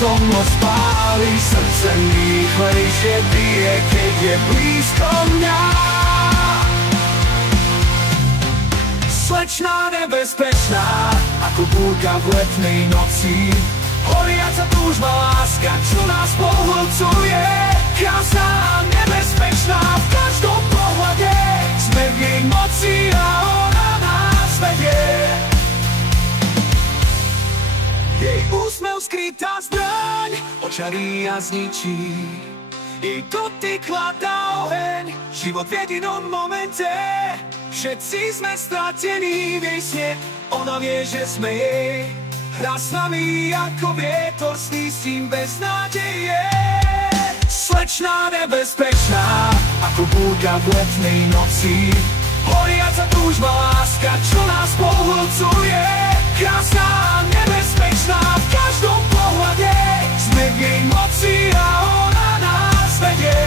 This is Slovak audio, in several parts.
to moc pálí, srdce rýchlejšie bije, keď je blízko mňa. Slečná nebezpečná, ako búrka v letnej noci, horiaca túžba láska, čo nás pohlcuje. Krásna a nebezpečná, v každom pohľade sme v jej moci a ona nás vedie. Jej úsmev skrytá zbraň, očarí a zničí. Jej dotyk hladá oheň, život v jedinom momente. Všetci sme stratení v jej sne, ona vie, že sme jej. Hrá s nami ako vietor, sní s ním bez nádeje. Slečná nebezpečná, ako búrka v letnej noci, horiaca túžba láska, čo nás pohlcuje. Krásna a nebezpečná, v každom pohľade sme v jej moci a ona nás vedie.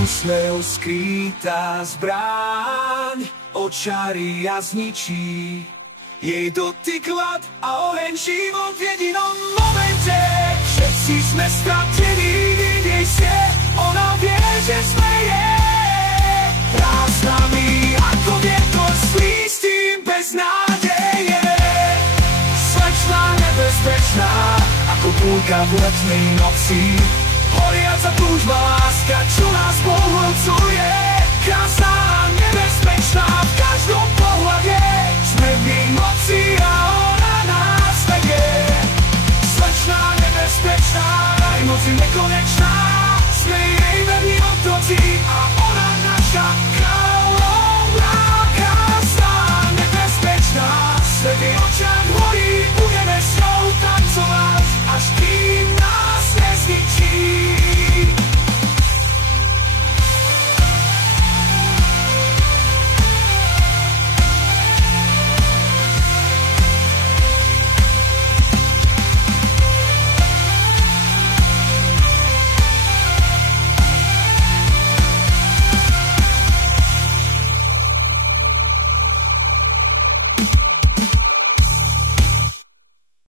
Úsmev skrytá zbraň, očarí a zničí. Jej dotyk hlad a oheň, život v jedinom momente. Všetci sme stratení v jej sne, ona vie, že sme jej. Hrá s nami ako vietor, slí s tým bez nádeje. Slečná nebezpečná, ako búrka v letnej noci, horiaca túžba láska, čo nás pohlcuje. Krásna a nebezpečná, v každom pohľade sme v jej moci a